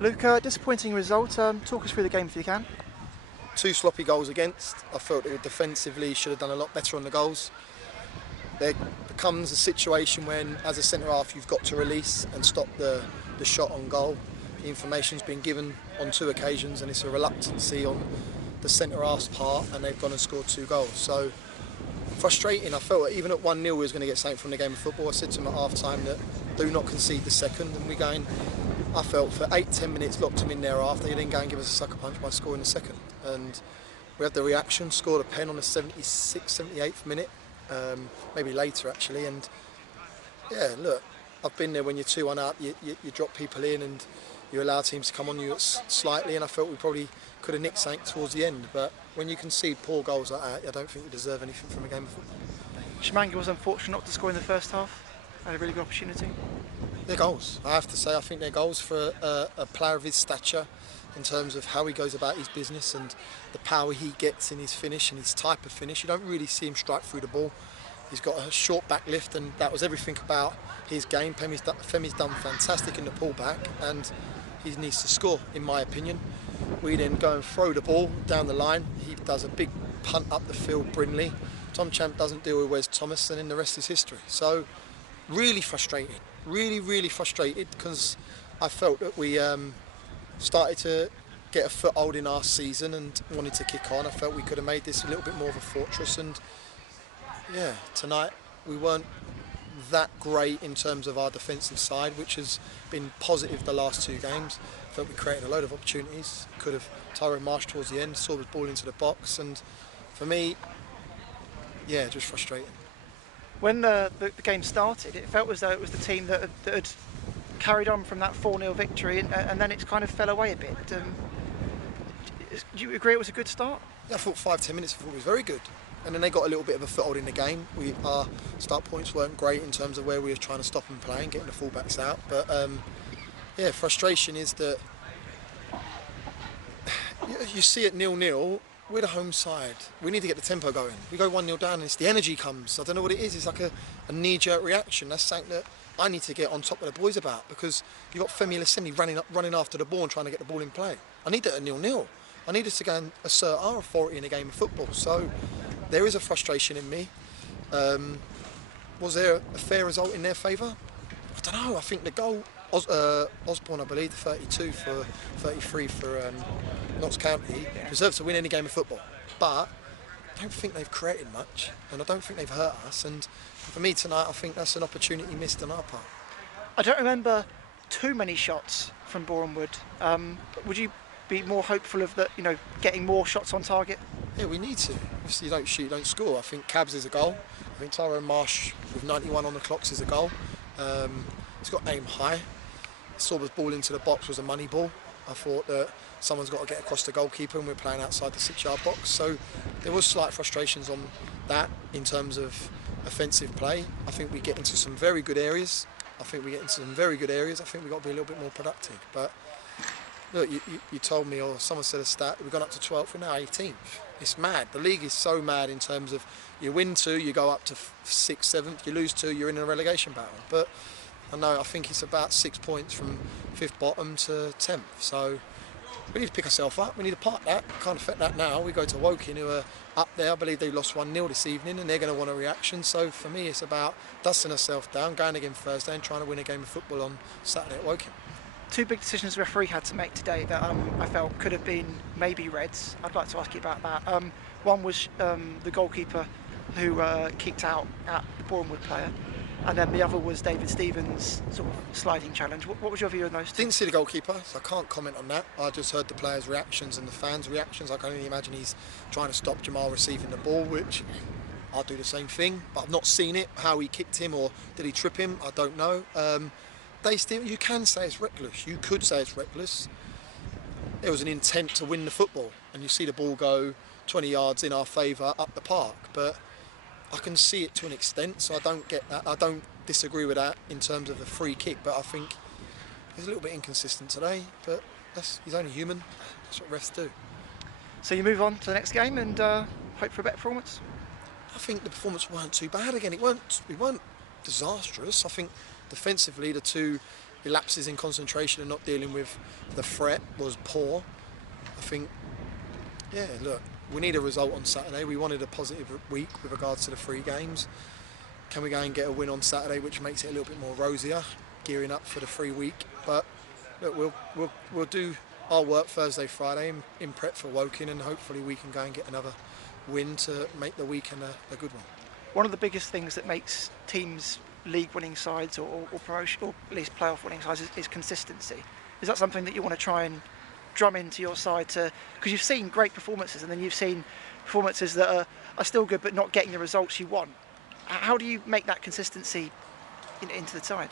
Luke, disappointing result. Talk us through the game if you can. Two sloppy goals against. I felt that we defensively should have done a lot better on the goals. There becomes a situation when, as a centre-half, you've got to release and stop the shot on goal. The information's been given on 2 occasions and it's a reluctancy on the centre-half's part, and they've gone and scored 2 goals. So, frustrating. I felt that even at 1-0 we was going to get something from the game of football. I said to them at half-time that do not concede the second, and we're going, I felt, for 8-10 minutes, locked them in there after. They didn't go and give us a sucker punch by scoring the second. And we had the reaction, scored a pen on the 76th, 78th minute, maybe later actually. And yeah, look, I've been there when you're 2-1 up, you drop people in and you allow teams to come on you slightly, and I felt we probably could have nicked something towards the end. But when you concede poor goals like that, I don't think you deserve anything from a game of football. Shimanga was unfortunate not to score in the first half. Had a really good opportunity. They're goals, I have to say. I think they're goals for a player of his stature in terms of how he goes about his business and the power he gets in his finish and his type of finish. You don't really see him strike through the ball. He's got a short back lift, and that was everything about his game. Femi's done fantastic in the pullback, and he needs to score, in my opinion. We then go and throw the ball down the line. He does a big punt up the field brilliantly. Tom Champ doesn't deal with Wes Thomas, and then the rest is history. So, really frustrated. Really frustrated, because I felt that we started to get a foothold in our season and wanted to kick on. I felt we could have made this a little bit more of a fortress, and yeah, tonight we weren't that great in terms of our defensive side, which has been positive the last 2 games. I felt we created a load of opportunities. Could have Tyrone Marsh towards the end, saw the ball into the box, and for me, yeah, just frustrating. When the game started, it felt as though it was the team that had carried on from that 4-0 victory, and then it's kind of fell away a bit. Do you agree it was a good start? Yeah, I thought 5-10 minutes I thought it was very good. And then they got a little bit of a foothold in the game. Our start points weren't great in terms of where we were trying to stop them playing, getting the fullbacks out. But yeah, frustration is that you see it 0-0. We're the home side. We need to get the tempo going. We go 1-0 down and it's the energy comes. I don't know what it is. It's like a knee-jerk reaction. That's something that I need to get on top of the boys about, because you've got Femi Laseni running after the ball and trying to get the ball in play. I need that at 0-0. I need us to go and assert our authority in a game of football. So there is a frustration in me. Was there a fair result in their favour? I don't know. I think the goal, Osborne, I believe, the 32 for 33 for Notts County, deserves to win any game of football. But I don't think they've created much, and I don't think they've hurt us. And for me tonight, I think that's an opportunity missed on our part. I don't remember too many shots from Boreham Wood. Would you be more hopeful of that, getting more shots on target? Yeah, we need to. Obviously, you don't shoot, you don't score. I think Cabs is a goal. I think Tyrone Marsh with 91 on the clocks is a goal. He's got aim high. Sorba's ball into the box was a money ball. I thought that someone's got to get across the goalkeeper, and we're playing outside the 6-yard box. So there was slight frustrations on that in terms of offensive play. I think we get into some very good areas. I think we've got to be a little bit more productive. But look, you told me, or someone said a stat, we've gone up to 12th, we're now 18th. It's mad. The league is so mad in terms of you win 2, you go up to 6th, 7th, you lose 2, you're in a relegation battle. But I think it's about 6 points from 5th bottom to 10th. So we need to pick ourselves up. We need to park that. Can't affect that now. We go to Woking, who are up there. I believe they lost 1-0 this evening, and they're going to want a reaction. So for me, it's about dusting ourselves down, going again Thursday, and trying to win a game of football on Saturday at Woking. 2 big decisions the referee had to make today that I felt could have been maybe reds. I'd like to ask you about that. One was the goalkeeper who kicked out at the Boreham Wood player, and then the other was David Stevens' sort of sliding challenge. What was your view on those 2? Didn't see the goalkeeper, so I can't comment on that. I just heard the players' reactions and the fans' reactions. I can only imagine he's trying to stop Jamal receiving the ball, which I'll do the same thing, but I've not seen it, how he kicked him, or did he trip him, I don't know. You can say it's reckless. You could say it's reckless. There was an intent to win the football, and you see the ball go 20 yards in our favour up the park. But I can see it to an extent, so I don't get that. I don't disagree with that in terms of the free kick, but I think he's a little bit inconsistent today. But he's only human. That's what refs do. So you move on to the next game and hope for a better performance? I think the performance weren't too bad. Again, we weren't disastrous. I think defensively, the 2 Your lapses in concentration and not dealing with the threat was poor. I think, yeah, look, we need a result on Saturday. We wanted a positive week with regards to the 3 games. Can we go and get a win on Saturday, which makes it a little bit more rosier, gearing up for the 3 week? But look, we'll do our work Thursday, Friday in prep for Woking, and hopefully we can go and get another win to make the weekend a good one. One of the biggest things that makes teams league-winning sides or promotion, or at least playoff-winning sides, is consistency. Is that something that you want to try and drum into your side to? Because you've seen great performances, and then you've seen performances that are still good but not getting the results you want. How do you make that consistency into the side?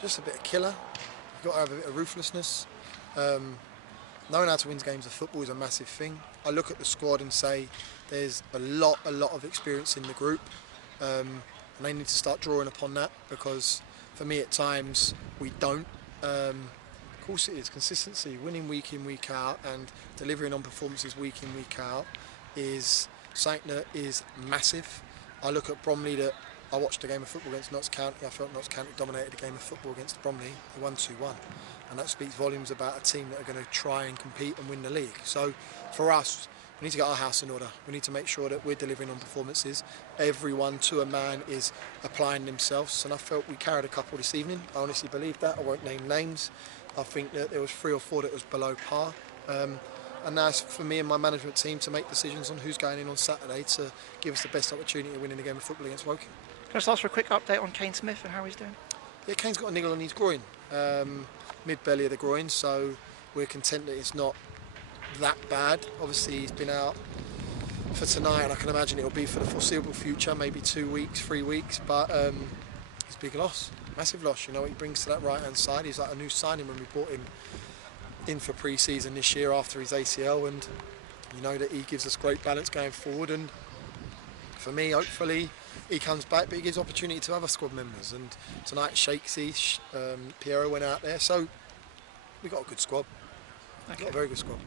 Just a bit of killer. You've got to have a bit of ruthlessness. Knowing how to win games of football is a massive thing. I look at the squad and say there's a lot of experience in the group, and they need to start drawing upon that, because for me at times we don't. Of course it is consistency. Winning week in, week out, and delivering on performances week in, week out is something that is massive. I look at Bromley, that I watched a game of football against Notts County. I felt Notts County dominated a game of football against Bromley. They won 2-1. And that speaks volumes about a team that are going to try and compete and win the league. So for us, we need to get our house in order. We need to make sure that we're delivering on performances. Everyone to a man is applying themselves, and I felt we carried a couple this evening. I honestly believe that. I won't name names. I think that there was 3 or 4 that was below par. And now it's for me and my management team to make decisions on who's going in on Saturday to give us the best opportunity of winning the game of football against Woking. Can I just ask for a quick update on Kane Smith and how he's doing? Yeah, Kane's got a niggle on his groin, mid-belly of the groin, so we're content that it's not that bad. Obviously he's been out for tonight, and I can imagine it'll be for the foreseeable future, maybe 2 weeks, 3 weeks, but it's a big loss, massive loss. You know what he brings to that right-hand side. He's like a new signing when we brought him in for pre-season this year after his ACL, and you know that he gives us great balance going forward, and for me, hopefully he comes back, but he gives opportunity to other squad members, and tonight Shakesy, Piero went out there, so we got a good squad. Okay. Got a very good squad.